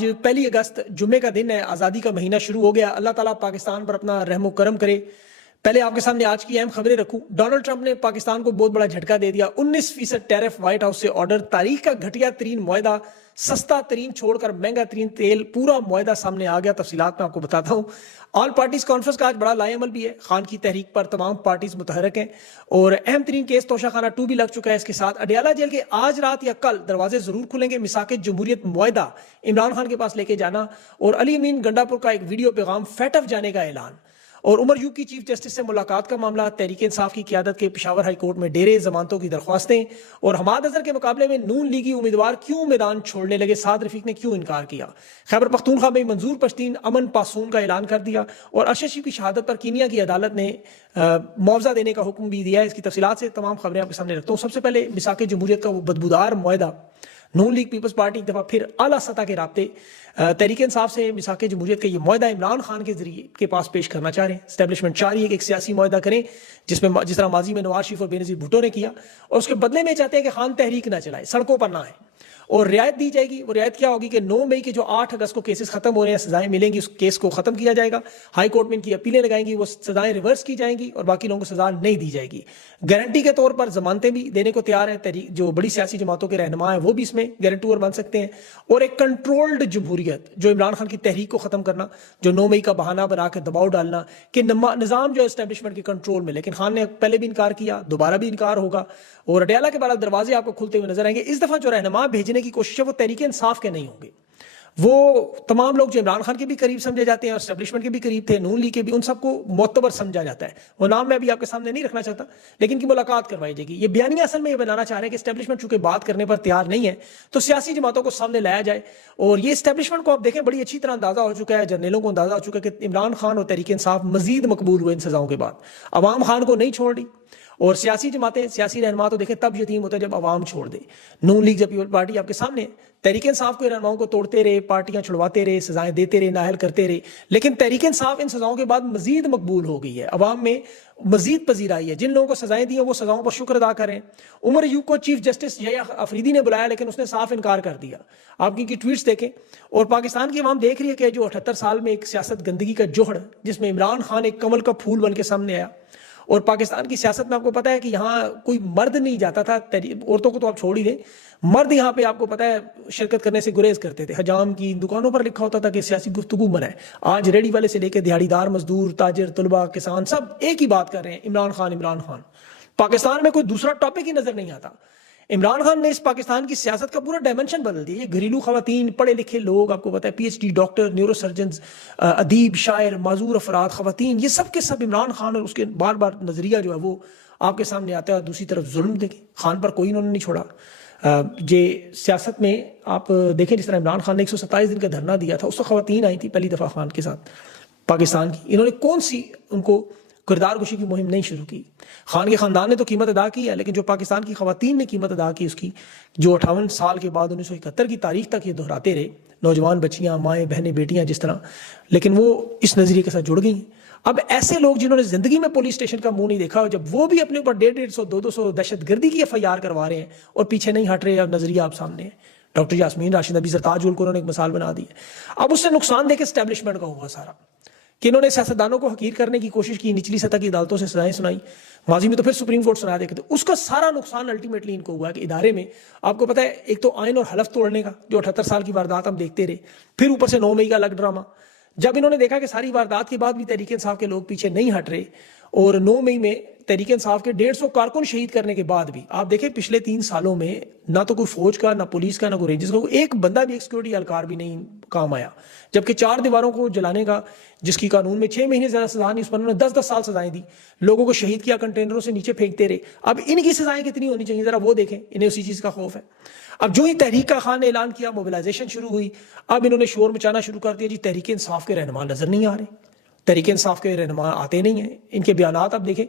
आज 1 अगस्त जुम्मे का दिन है, आज़ादी का महीना शुरू हो गया। अल्लाह ताला पाकिस्तान पर अपना रहमो करम करे। पहले आपके सामने आज की अहम खबरें रखूं। डोनाल्ड ट्रंप ने पाकिस्तान को बहुत बड़ा झटका दे दिया। 19% टैरिफ व्हाइट हाउस से ऑर्डर, तारीख का घटिया तरीन मुआहदा, सस्ता तरीन छोड़कर महंगा तरीन तेल, पूरा मुआहदा सामने आ गया। तफसीलात मैं आपको बताता हूं। ऑल पार्टीज कॉन्फ्रेंस का आज बड़ा लाएमल भी है। खान की तहरीक पर तमाम पार्टीज मुतहरक हैं और अहम तरीन केस तोशाखाना 2 भी लग चुका है। इसके साथ अडियाला जेल के आज रात या कल दरवाजे जरूर खुलेंगे। मिसाक जमहूरियत मुआहदा इमरान खान के पास लेके जाना और अली अमीन गंडापुर का एक वीडियो पैगाम फैटफ जाने का ऐलान और उमर यूब की चीफ जस्टिस से मुलाकात का मामला, तहरीक इंसाफ की क़यादत के पेशावर हाई कोर्ट में डेरे, जमानतों की दरख्वास्तें और हमाद अजहर के मुकाबले में नून लीगी उम्मीदवार क्यों मैदान छोड़ने लगे, साद रफीक ने क्यों इनकार किया, खैबर पख्तूनख्वा में मंजूर पश्तीन अमन पासून का ऐलान कर दिया और अरशद शरीफ की शहादत पर कीनिया की अदालत ने मुआवजा देने का हुक्म भी दिया है। इसकी तफसीलात से तमाम खबरें आपके सामने रखता हूँ। सबसे पहले मिसाक जमहूरियत का वो बदबूदार मुआहदा, नून लीग पीपल्स पार्टी एक दफ़ा फिर आला सतह के राब्ते तहरीक इंसाफ से मिसाक जमहूरियत का ये मुआहदा इमरान खान के जरिए के पास पेश करना चाह रहे हैं। एस्टेब्लिशमेंट चाह रही है कि एक सियासी मुआहदा करें जिसमें जिस तरह माजी में नवाज शरीफ और बेनज़ीर भुट्टो ने किया और उसके बदले में चाहते हैं कि खान तहरीक ना चलाए, सड़कों पर ना आए और रियायत दी जाएगी। वो रियायत क्या होगी कि 9 मई के जो 8 अगस्त को केसेस खत्म हो रहे हैं, सजाएं मिलेंगी, उस केस को खत्म किया जाएगा। हाई कोर्ट में इनकी अपीलें लगाएंगी, वो सजाएं रिवर्स की जाएंगी और बाकी लोगों को सजा नहीं दी जाएगी। गारंटी के तौर पर जमानतें भी देने को तैयार है। जो बड़ी सियासी जमातों के रहनुमा है वो भी इसमें गारंटूर बन सकते हैं। और एक कंट्रोल्ड जमहूरियत, जो इमरान खान की तहरीक को खत्म करना, जो 9 मई का बहाना बना के दबाव डालना कि निजाम जो एस्टेब्लिशमेंट के कंट्रोल में, लेकिन खान ने पहले भी इनकार किया, दोबारा भी इनकार होगा और अडियाला के बाद दरवाजे आपको खुलते हुए नजर आएंगे। इस दफा जो रहनुमा भेजने की कोशिश है वो तहरीक इंसाफ के नहीं होंगे। वो तमाम लोग जो इमरान खान के भी करीब समझे जाते हैं और एस्टेब्लिशमेंट के भी करीब थे, नून लीग के भी, उन सबको मोतबर समझा जाता है। वो नाम मैं अभी आपके सामने नहीं रखना चाहता, लेकिन की मुलाकात करवाई जाएगी। ये बयानिया असल में ये बनाना चाह रहे हैं कि एस्टेब्लिशमेंट चूंकि बात करने पर तैयार नहीं है तो सियासी जमातों को सामने लाया जाए। और ये एस्टेब्लिशमेंट को आप देखें, बड़ी अच्छी तरह अंदाजा हो चुका है, जर्नलों को अंदाजा हो चुका है कि इमरान खान और तहरीक इंसाफ मजीद मकबूल हुए इन सजाओं के बाद। अवाम खान को नहीं छोड़ रही और सियासी जमातें, सियासी रहनुमा तो देखें तब यतीम होता है जब अवाम छोड़ दे। नून लीग जब पीपल पार्टी आपके सामने, तहरीक इंसाफ के रहनुमाओं को तोड़ते रहे, पार्टियां छुड़वाते रहे, सजाएं देते रहे, नाहल करते रहे, लेकिन तहरीक इंसाफ इन सजाओं के बाद मजीद मकबूल हो गई है, अवाम में मजीद पजीर आई है। जिन लोगों को सजाएं दी हैं वो सजाओं पर शुक्र अदा करें। उमर यूब को चीफ जस्टिस यहया अफरीदी ने बुलाया लेकिन उसने साफ इनकार कर दिया। आप इनकी ट्वीट्स देखें और पाकिस्तान की अवाम देख रही है कि जो 78 साल में एक सियासत गंदगी का जोहड़, जिसमें इमरान खान एक कमल का फूल बन के सामने आया और पाकिस्तान की सियासत में आपको पता है कि यहाँ कोई मर्द नहीं जाता था, औरतों को तो आप छोड़ ही दें, मर्द यहाँ पे आपको पता है शिरकत करने से गुरेज करते थे। हजाम की दुकानों पर लिखा होता था कि सियासी गुफ्तगू बनाए। आज रेडी वाले से लेकर दिहाड़ीदार, मजदूर, ताजिर, तलबा, किसान सब एक ही बात कर रहे हैं, इमरान खान, इमरान खान। पाकिस्तान में कोई दूसरा टॉपिक ही नजर नहीं आता। इमरान खान ने इस पाकिस्तान की सियासत का पूरा डायमेंशन बदल दिया। ये घरेलू खवातीन, पढ़े लिखे लोग, आपको पता है PhD, डॉक्टर, न्यूरो सर्जन, अदीब, शायर, माजूर अफराद, खवातीन, ये सब के सब इमरान खान और उसके बार बार नजरिया जो है वो आपके सामने आता है। दूसरी तरफ जुल्म देखें, खान पर कोई इन्होंने नहीं छोड़ा। जे सियासत में आप देखें, जिस तरह इमरान खान ने 127 दिन का धरना दिया था, उसको खवातीन आई थी पहली दफा खान के साथ पाकिस्तान की, इन्होंने कौन सी उनको किरदार कुशी की मुहिम नहीं शुरू की। खान के खानदान ने तो कीमत अदा की है, लेकिन जो पाकिस्तान की खवातीन ने कीमत अदा की उसकी, जो 58 साल के बाद 1971 की तारीख तक ये दोहराते रहे, नौजवान बच्चियां, माएँ, बहनें, बेटियां जिस तरह, लेकिन वो इस नजरिए के साथ जुड़ गई। अब ऐसे लोग जिन्होंने जिंदगी में पुलिस स्टेशन का मुंह नहीं देखा, जब वो भी अपने ऊपर 150, 200 दहशतगर्दी की FIR करवा रहे हैं और पीछे नहीं हट रहे, अब नजरिया आप सामने है। डॉक्टर यास्मीन राशिद, अभी सरताज को उन्होंने एक मिसाल बना दी है। अब उससे नुकसान देखे एस्टेब्लिशमेंट का हुआ सारा, कि इन्होंने सियासतदानों को हकीर करने की कोशिश की, निचली सतह की अदालतों से सजाएं सुनाई, माजी में तो फिर सुप्रीम कोर्ट सुना देते। उसका सारा नुकसान अल्टीमेटली इनको हुआ कि इदारे में आपको पता है एक तो आइन और हलफ तोड़ने का, जो 78 साल की वारदात हम देखते रहे, फिर ऊपर से 9 मई का अलग ड्रामा। जब इन्होंने देखा कि सारी वारदात के बाद भी तहरीक इंसाफ के लोग पीछे नहीं हट रहे और 9 मई में तहरीक इंसाफ के 150 कारकुन शहीद करने के बाद भी आप देखें पिछले 3 सालों में ना तो कोई फौज का, ना पुलिस का, ना कोई रेंजर्स का, एक बंदा भी, एक सिक्योरिटी एहलकार भी नहीं काम आया। जबकि 4 दीवारों को जलाने का, जिसकी कानून में 6 महीने ज्यादा सजा नहीं, उस पर उन्होंने 10-10 साल सजाएं दी, लोगों को शहीद किया, कंटेनरों से नीचे फेंकते रहे। अब इनकी सजाएं कितनी होनी चाहिए जरा वो देखें, इन्हें उसी चीज का खौफ है। अब जो ही तहरीक का खान ने ऐलान किया, मोबिलाइजेशन शुरू हुई, अब इन्होंने शोर मचाना शुरू कर दिया, जी तहरीक इंसाफ के रहनुमा नजर नहीं आ रहे, तहरीक इंसाफ के रहनुमा आते नहीं है, इनके बयानात आप देखें,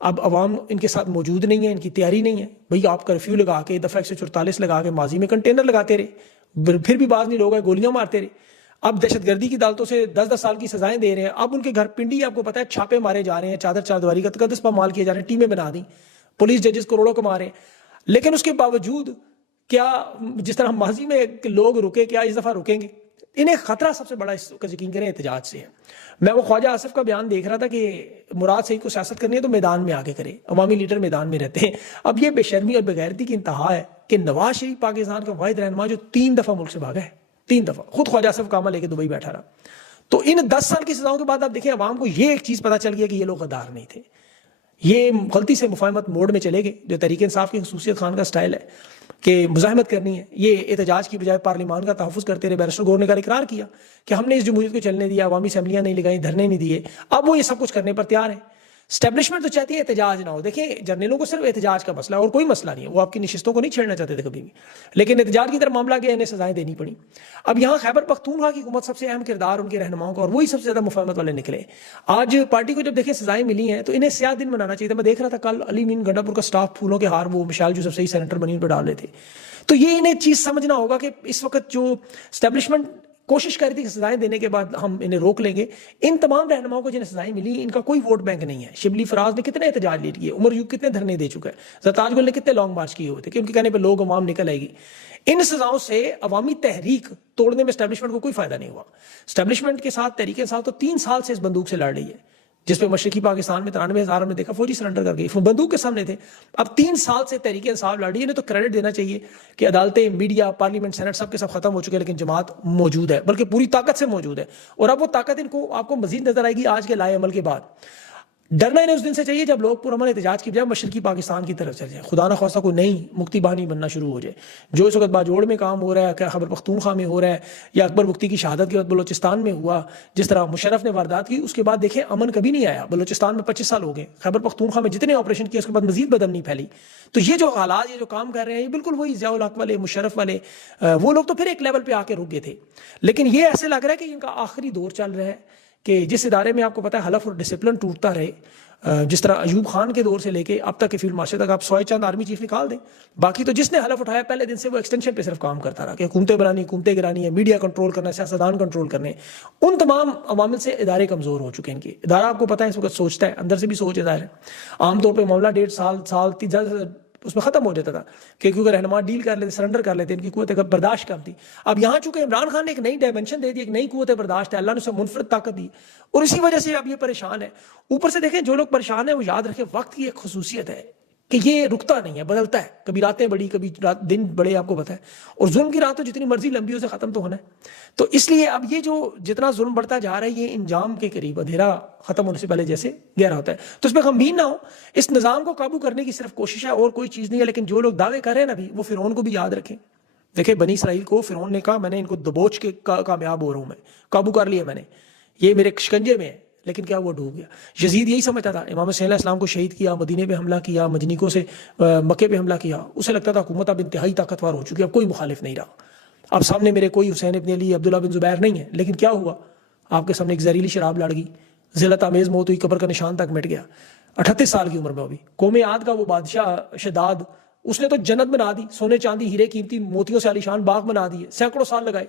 अब अवाम इनके साथ मौजूद नहीं है, इनकी तैयारी नहीं है। भाई आप कर्फ्यू लगा के, दफा 144 लगा के, माजी में कंटेनर लगाते रहे, फिर भी बाज नहीं, लोग गोलियां मारते रहे। अब दहशतगर्दी की अदालतों से 10-10 साल की सजाएं दे रहे हैं। अब उनके घर पिंडी, आपको पता है, छापे मारे जा रहे हैं, चादर चारदीवारी का तकद्दुस पामाल किए जा रहे हैं, टीमें बना दी, पुलिस जजेस करोड़ों कमा रहे हैं। लेकिन उसके बावजूद क्या जिस तरह माजी में लोग रुके, क्या इस दफा रुकेंगे? इन्हें खतरा सबसे बड़ा इसका यकीन करें एहतजाज से है। मैं वो ख्वाजा आसिफ का बयान देख रहा था कि मुराद सईद को सियासत करनी है तो मैदान में आके करे, अवामी लीडर मैदान में रहते हैं। अब ये बेशर्मी और बेगैरती की इंतहा है कि नवाज शरीफ पाकिस्तान का वाहिद रहनुमा जो 3 दफा मुल्क से भागा है, 3 दफा, खुद ख्वाजा आसिफ कामा लेके दुबई बैठा रहा। तो इन 10 साल की सजाओं के बाद आप देखें अवाम को ये एक चीज पता चल गया कि ये लोग गद्दार नहीं थे, ये गलती से मुफाहमत मोड में चले गए, जो तहरीक इंसाफ की खसूसियत खान का स्टाइल है कि मुजाहमत करनी है। ये एहतजाज की बजाय पार्लिमान का तहफ़्फ़ुज़ करते रहे। बैरिस्टर गौर ने का इकरार किया कि हमने इस जमहूरियत को चलने दिया, अवामी असम्बलियाँ नहीं लगाई, धरने नहीं दिए। अब वो ये सब कुछ करने पर तैयार है। स्टैब्लिशमेंट तो चाहती है एहतजाज ना हो। देखिए जर्नलों को सिर्फ एहतजाज का मसला और कोई मसला नहीं है, वो आपकी नशिस्तों को नहीं छेड़ना चाहते थे कभी भी, लेकिन एहतजाज की तरफ मामला गया, इन्हें सजाएं देनी पड़ी। अब यहाँ खैबर पख्तूनख्वा की हुकूमत सबसे अहम किरदार उनके रहनुमाओं का, और वही सबसे ज्यादा मुफाहमत वाले निकले। आज पार्टी को जब देखें सजाएं मिली हैं तो इन्हें स्याह दिन मनाना चाहिए था। मैं देख रहा था कल अली मीन गंडापुर का स्टाफ फूलों के हार वो मिशाल यूसुफ सही सेनेटर बनी उन पर डाल रहे थे। तो ये इन्हें चीज समझना होगा कि इस वक्त जो स्टैब्लिशमेंट कोशिश कर रही थी कि सजाएं देने के बाद हम इन्हें रोक लेंगे, इन तमाम रहनुमाओं को जिन्हें सजाएं मिली इनका कोई वोट बैंक नहीं है। शिबली फराज ने कितने एहतजाज लीड किए, उमर यूब कितने धरने दे चुका है, ज़रताज गुल ने कितने लॉन्ग मार्च किए हुए थे कि उनके कहने पर लोग अवाम निकल आएगी। इन सजाओं से अवामी तहरीक तोड़ने में स्टैब्लिशमेंट को कोई फायदा नहीं हुआ। स्टैब्लिशमेंट के साथ तहरीक इंसाफ तो 3 साल से इस बंदूक से लड़ रही है, जिसपे मशरकी पाकिस्तान में 93,000 हमने देखा फौजी सरेंडर कर गई, बंदूक के सामने थे। अब 3 साल से तहरीक इंसाफ लड़ रही है। इन्हें तो क्रेडिट देना चाहिए कि अदालतें, मीडिया, पार्लियामेंट, सेनेट सब के सब खत्म हो चुके हैं, लेकिन जमात मौजूद है, बल्कि पूरी ताकत से मौजूद है। और अब वो ताकत इनको आपको मजीद नजर आएगी आज के लाए अमल के बाद। डरना इन्हें उस दिन से चाहिए जब लोग पुरअमन एहतजाज की बजाय मशरकी पाकिस्तान की तरफ चले जाए, खुदा न खासा को नई मुक्ति बानी बनना शुरू हो जाए। जो इस वक्त बाजोड़ में काम हो रहा है, क्या खैबर पख्तूनख्वा में हो रहा है, या अकबर मुफ्ती की शहादत के बाद बलोचिस्तान में हुआ, जिस तरह मुशर्रफ ने वारदात की, उसके बाद देखें अमन कभी नहीं आया। बलोचिस्तान में 25 साल हो गए, खैबर पख्तूनख्वा में जितने ऑपरेशन किए उसके बाद मजीद बदमनी फैली। तो ये जो हालात, ये जो काम कर रहे हैं, ये बिल्कुल वही ज़ियाउल हक वाले, मुशर्रफ वाले, वो लोग तो फिर एक लेवल पर आके रुक गए थे। लेकिन ये ऐसे लग रहा है कि इनका आखिरी दौर चल रहा है कि जिस इदारे में आपको पता है हलफ और डिसिप्लिन टूटता रहे, जिस तरह अयूब खान के दौर से लेके अब तक के फील्ड मार्शल तक आप 100 चंद आर्मी चीफ निकाल दें, बाकी तो जिसने हलफ उठाया पहले दिन से वो एक्सटेंशन पे सिर्फ काम करता रहा कि हुकूमतें बनानी, हुकूमतें गिरानी है, मीडिया कंट्रोल करना है, सियासतदान कंट्रोल करने। उन तमाम अवामिल से इदारे कमजोर हो चुके हैं। इनके इदारा आपको पता है इस वक्त सोचता है, अंदर से भी सोच इदारा है। आमतौर पर मामला 1.5 साल उसमें खत्म हो जाता था कि क्योंकि रहनुमा डील कर लेते, सरेंडर कर लेते, इनकी कुव्वत बर्दाश्त कम थी। अब यहाँ चूंकि इमरान खान ने एक नई डायमेंशन दे दी, एक नई कुव्वत बर्दाश्त है, अल्लाह ने उसे मुनफरद ताकत दी, और इसी वजह से अब ये परेशान है। ऊपर से देखें जो लोग परेशान है वो याद रखें वक्त की एक खसूसियत है कि ये रुकता नहीं है, बदलता है। कभी रातें बड़ी, कभी दिन बड़े, आपको पता है। और जुल्म की रात तो जितनी मर्जी लंबी हो, से खत्म तो होना है। तो इसलिए अब ये जो जितना जुल्म बढ़ता जा रहा है, ये इंजाम के करीब, अंधेरा खत्म होने से पहले जैसे गहरा होता है। तो इसमें गमगीन ना हो, इस निजाम को काबू करने की सिर्फ कोशिश है और कोई चीज नहीं है। लेकिन जो लोग दावे कर रहे हैं ना अभी, वो फिरौन को भी याद रखें। देखिए बनी इसराइल को फिरौन ने कहा मैंने इनको दबोच के कामयाब हो रहा हूं, मैं काबू कर लिया मैंने, ये मेरे शिकंजे में है। लेकिन क्या वो डूब गया। यजीद यही समझता था, इमाम हुसैन अलैहिस्सलाम को शहीद किया, मदीने पे हमला किया, मजनीकों से मक्के पे हमला किया, उसे लगता था हुकूमत अब इंतहाई ताकतवर हो चुकी है, अब कोई मुखालिफ नहीं रहा, अब सामने मेरे कोई हुसैन इब्न अली, अब्दुल्ला बिन जुबैर नहीं है। लेकिन क्या हुआ, आपके सामने एक जहरीली शराब लड़ गई, जिल्लत आमेज मौत हुई, कब्र का निशान तक मिट गया। 38 साल की उम्र में अभी कौमे आद का वो बादशाह शदाद, उसने तो जन्नत बना दी, सोने चांदी हीरे कीमती मोतियों से आलीशान बाग बना दिए, सैकड़ों साल लगाए।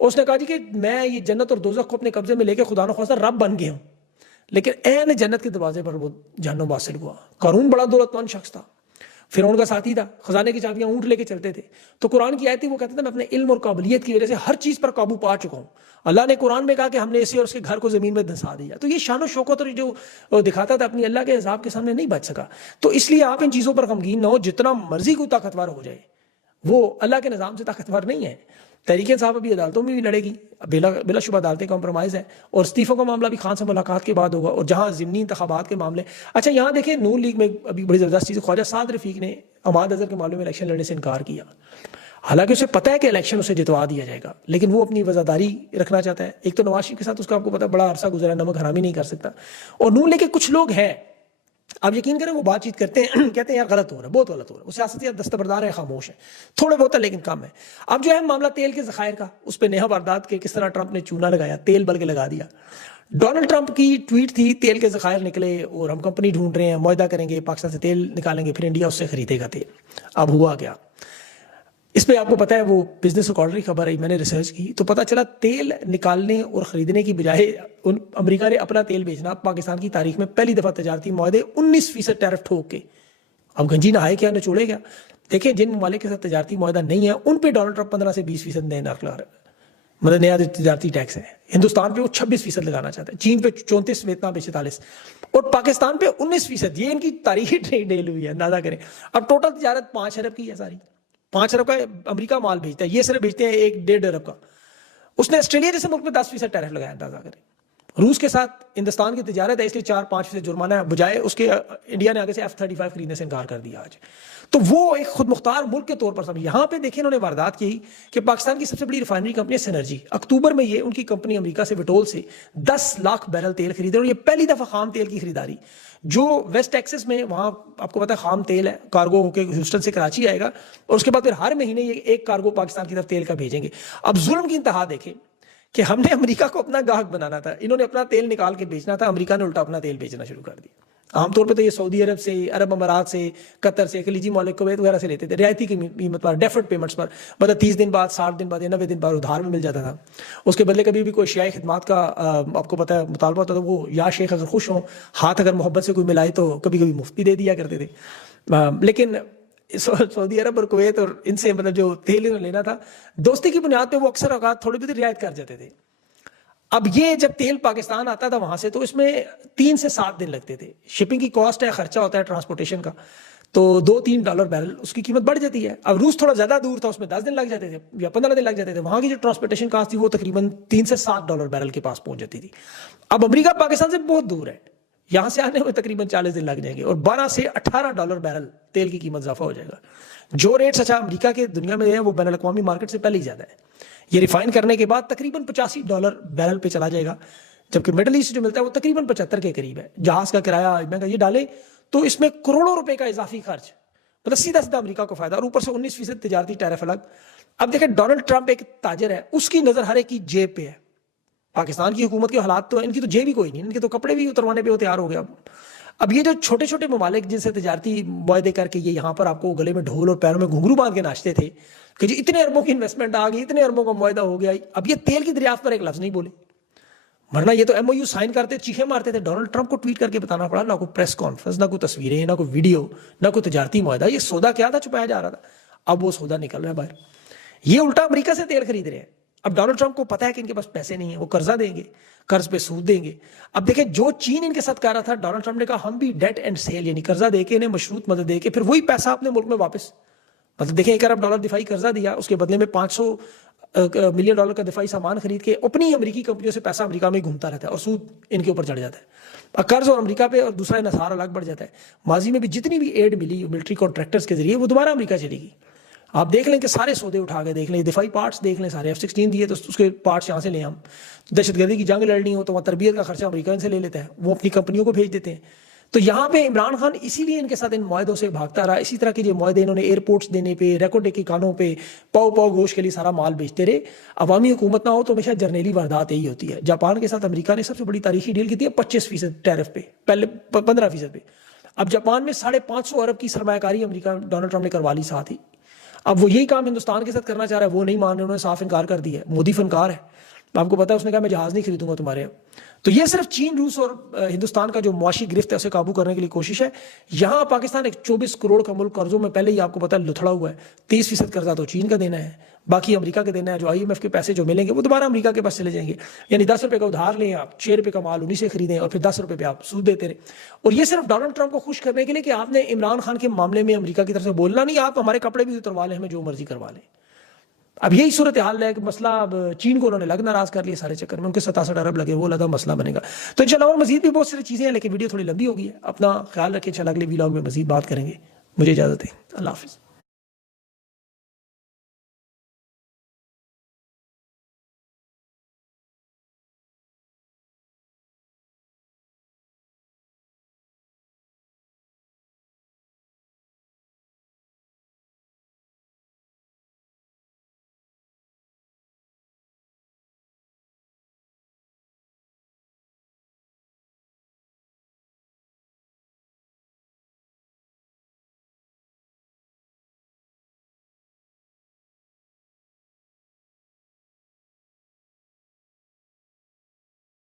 और उसने कहा जी कि मैं ये जन्नत और दोज़ख को अपने कब्जे में लेकर खुदा न खास्ता रब बन गया हूं। लेकिन ऐन जन्नत के दरवाजे पर वो जहन्नुम वासिल हुआ। कारून बड़ा दौलतमंद शख्स था, फिरौन का साथी था, खजाने की चाबियां ऊंट लेके चलते थे। तो कुरान की आयत थी, वो कहता था मैं अपने इल्म और काबिलियत की वजह से हर चीज पर काबू पा चुका हूं। अल्लाह ने कुरान में कहा कि हमने इसे और उसके घर को जमीन में धंसा दिया। तो ये शान शौकत और जो दिखाता था अपनी, अल्लाह के हिसाब के सामने नहीं बच सका। तो इसलिए आप इन चीजों पर गमगीन ना हो। जितना मर्जी को ताकतवर हो जाए, वो अल्लाह के निजाम से ताकतवर नहीं है। तहरीक इंसाफ अभी अदालतों में भी लड़ेगी, बिलाशुबा अदालतें कॉम्प्रोमाइज है, और इस्तीफों का मामला भी खान से मुलाकात के बाद होगा, और जहां जिमनी इंतखाबात के मामले। अच्छा यहाँ देखिए नून लीग में अभी बड़ी जबरदस्त चीज़, ख्वाजा साद रफीक ने अमाद अजहर के मामले में इलेक्शन लड़ने से इनकार किया। हालांकि उसे पता है कि इलेक्शन उसे जितवा दिया जाएगा, लेकिन वो अपनी वजादारी रखना चाहता है। एक तो नवाज शरीफ के साथ उसका आपको पता बड़ा अरसा गुजरा, नमक हरामी नहीं कर सकता। और नून लीग के कुछ लोग हैं, आप यकीन करें वो बातचीत करते हैं, कहते हैं यार गलत हो रहा है, बहुत गलत हो रहा है। वो सियासती दस्तबरदार है, खामोश है, थोड़े बहुत है लेकिन कम है। अब जो है मामला तेल के ज़खायर का, उस पर नेहा वारदात के किस तरह ट्रंप ने चूना लगाया, तेल बल्कि लगा दिया। डोनाल्ड ट्रंप की ट्वीट थी, तेल के ज़खायर निकले और हम कंपनी ढूंढ रहे हैं, मुआहदा करेंगे, पाकिस्तान से तेल निकालेंगे, फिर इंडिया उससे खरीदेगा तेल। अब हुआ क्या, इस पर आपको पता है, वो बिजनेस रिकॉर्डर की खबर है, मैंने रिसर्च की तो पता चला तेल निकालने और ख़रीदने की बजाय अमेरिका ने अपना तेल बेचना पाकिस्तान की तारीख में पहली दफ़ा तजारती मुआहदे 19% टैरिफ ठोक के। अब गंजी नहाए क्या, निचोड़े क्या। देखिए जिन ममालिक के साथ तजारती मुआहदा नहीं है उन पर डोनाल्ड ट्रंप 15 से 20% नए नर्क ला रहे हैं। मतलब नया जो तजारती टैक्स है। हिंदुस्तान पे वो 26% लगाना चाहता है, चीन पे 34, वियतनाम पे 46 और पाकिस्तान पे 19%। ये इनकी तारीखी ट्रेड डील हुई है, अंदाजा करें। अब टोटल तजारत 5 अरब की है सारी, 5 अरब का अमेरिका माल भेजता है, ये सिर्फ भेजते हैं 1-1.5 अरब का। उसने ऑस्ट्रेलिया जैसे मुल्क में 10% टैरिफ लगाया, अंदाजा करें। रूस के साथ हिंदुस्तान की तिजारत है, इसलिए 4-5% जुर्माना है, बजाय उसके इंडिया ने आगे से F-35 खरीदने से इनकार कर दिया आज। तो वो एक खुद मुख्तार मुल्क के तौर पर सब यहाँ पे देखें इन्होंने वारदात की कि पाकिस्तान की सबसे बड़ी रिफाइनरी कंपनी है सिनर्जी, अक्टूबर में ये उनकी कंपनी अमेरिका से विटोल से 10 लाख बैरल तेल खरीदे और ये पहली दफा खाम तेल की खरीदारी, जो वेस्ट टेक्सास में वहाँ आपको पता है खाम तेल है, कार्गो होकर ह्यूस्टन से कराची आएगा और उसके बाद फिर हर महीने ये एक कार्गो पाकिस्तान की तरफ तेल का भेजेंगे। अब जुल्म की इंतहा देखें कि हमने अमेरिका को अपना गाहक बनाना था, इन्होंने अपना तेल निकाल के बेचना था, अमेरिका ने उल्टा अपना तेल बेचना शुरू कर दिया। आमतौर पे तो ये सऊदी अरब से, अरब अमारात से, कतर से, खलीजी ममालिक, कुवैत वगैरह से लेते थे रियायती कीमत पर, डेफर्ड पेमेंट्स पर, मतलब 30 दिन बाद, 60 दिन बाद या 90 दिन बाद उधार में मिल जाता था। उसके बदले कभी भी कोई एशियाई खिदमात का आपको पता है मुतालबा होता था, तो वो या शेख अगर खुश हों, हाथ अगर मोहब्बत से कोई मिलाए तो कभी कभी मुफ्ती दे दिया करते थे। लेकिन सऊदी अरब और कुवैत और इनसे मतलब जो तेल लेना था दोस्ती की बुनियाद पे, वो अक्सर औकात थोड़ी बहुत रियायत कर जाते थे। अब ये जब तेल पाकिस्तान आता था वहां से, तो इसमें 3 से 7 दिन लगते थे। शिपिंग की कॉस्ट है, खर्चा होता है ट्रांसपोर्टेशन का, तो $2-3 बैरल उसकी कीमत बढ़ जाती है। अब रूस थोड़ा ज्यादा दूर था, उसमें 10 दिन लग जाते थे या 15 दिन लग जाते थे। वहां की जो ट्रांसपोर्टेशन कॉस्ट थी वो तकरीबन $3 से $7 बैरल के पास पहुंच जाती थी। अब अमेरिका पाकिस्तान से बहुत दूर है, यहां से आने में तकरीबन 40 दिन लग जाएंगे और $12 से $18 बैरल तेल की कीमत इजाफा हो जाएगा। जो रेट्स अच्छा अमेरिका के दुनिया में है वो बैनुल अक़वामी मार्केट से पहले ही ज्यादा है। ये रिफाइन करने के बाद तकरीबन $85 बैरल पे चला जाएगा, जबकि मिडल ईस्ट जो मिलता है वो तकरीबन 75 के करीब है। जहाज का किराया महंगा, ये डाले तो इसमें करोड़ों रुपए का इजाफी खर्च, मतलब सीधा सीधा अमेरिका को फायदा, और ऊपर से 19% तिजारती टैरिफ अलग। अब देखें डोनाल्ड ट्रंप एक ताजर है, उसकी नजर हर एक की जेब पे है। पाकिस्तान की हुकूमत के हालात तो इनकी तो जेब ही कोई नहीं, इनके तो कपड़े भी उतरवाने पे वो तैयार हो गया। अब ये जो छोटे छोटे ममालिक जिनसे तिजारती मुआहदे करके ये यहाँ पर आपको गले में ढोल और पैरों में घुंघरू बांध के नाचते थे कि जी इतने अरबों की इन्वेस्टमेंट आ गई, इतने अरबों का मुआहदा हो गया, अब ये तेल की दरियाफ्त पर एक लफ्ज नहीं बोले, वरना ये तो MOU साइन करते चीखे मारते थे। डोनाल्ड ट्रंप को ट्वीट करके बताना पड़ा, ना कोई प्रेस कॉन्फ्रेंस, ना कोई तस्वीरें, ना कोई वीडियो, ना कोई तिजारती मुआहदा। ये सौदा क्या था छुपाया जा रहा था, अब वो सौदा निकल रहा है बाहर। ये उल्टा अमेरिका से तेल खरीद रहे हैं। अब डोनाल्ड ट्रंप को पता है कि इनके पास पैसे नहीं है, वो कर्जा देंगे, कर्ज पे सूद देंगे। अब देखिए जो चीन इनके साथ कर रहा था, डोनाल्ड ट्रंप ने कहा हम भी डेट एंड सेल यानी कर्जा देके इन्हें मशरूत मदद देके फिर वही पैसा अपने मुल्क में वापस, मतलब देखिए $1 अरब दिफाई कर्जा दिया, उसके बदले में $500 मिलियन का दिफाई सामान खरीद के अपनी अमेरिकी कंपनियों से पैसा अमेरिका में घूमता रहता है और सूद इनके ऊपर चढ़ जाता है। कर्ज और अमेरिका पे और दूसरा इन्हिसार अलग बढ़ जाता है। माजी में भी जितनी भी एड मिली मिलिट्री कॉन्ट्रैक्टर्स के जरिए वो दोबारा अमेरिका चलेगी। आप देख लें कि सारे सौदे उठा के देख लें, दिफाई पार्ट्स देख लें, सारे F-16 दिए तो उसके पार्ट्स यहाँ से लें हम। दहशतगर्दी की जंग लड़नी हो तो वहाँ तरबियत का खर्चा अमेरिका से ले लेता है, वो अपनी कंपनियों को भेज देते हैं। तो यहाँ पे इमरान खान इसीलिए इनके साथ इन मुआहदों से भागता रहा। इसी तरह के जो मुआहदे इन्होंने एयरपोर्ट्स देने पे, रेकोडे की कानों पे, पाव पाव गोश्त के लिए सारा माल बेचते रहे। अवामी हुकूमत ना हो तो हमेशा जर्नेली वारदात यही होती है। जापान के साथ अमेरिका ने सबसे बड़ी तारीखी डील की थी 25% टैरिफ पे, पहले 15% पे। अब जापान में 550 अरब की सरमायाकारी अमेरिका डोनाल्ड ट्रंप ने करवा ली साथ ही। अब वो यही काम हिंदुस्तान के साथ करना चाह रहा है, वो नहीं मान रहे, उन्होंने साफ इनकार कर दिया है। मोदी फनकार है, आपको पता है, उसने कहा मैं जहाज नहीं खरीदूंगा तुम्हारे। तो ये सिर्फ चीन, रूस और हिंदुस्तान का जो मुआशी गिरफ्त है उसे काबू करने के लिए कोशिश है। यहाँ पाकिस्तान एक 24 करोड़ का मुल्क कर्जों में पहले ही आपको पता है लुथड़ा हुआ है। 30% कर्जा तो चीन का देना है, बाकी अमेरिका के देना है। जो IMF के पैसे जो मिलेंगे वो दोबारा अमेरिका के पास चले जाएंगे। यानी 10 रुपए का उधार लें आप, 6 रुपए का माल उन्हीं से खरीदें और फिर 10 रुपए पे आप सूद देते रहे। और ये सिर्फ डोनाल्ड ट्रंप को खुश करने के लिए कि आपने इमरान खान के मामले में अमेरिका की तरफ से बोलना नहीं, आप हमारे कपड़े भी उतरवा लें, हमें जो मर्जी करवा लें। अब यही सूरत हाल है कि मसला अब चीन को उन्होंने लग नाराज कर लिया सारे चक्कर में, उनके 67 अरब लगे, वो लगा मसला बनेगा। तो इंशाल्लाह और मजीद भी बहुत सारी चीजें हैं, लेकिन वीडियो थोड़ी लंबी हो गई है। अपना ख्याल रखें, इंशाल्लाह अगले व्लॉग में मजीद बात करेंगे। मुझे इजाजत है, अल्लाह हाफिज़।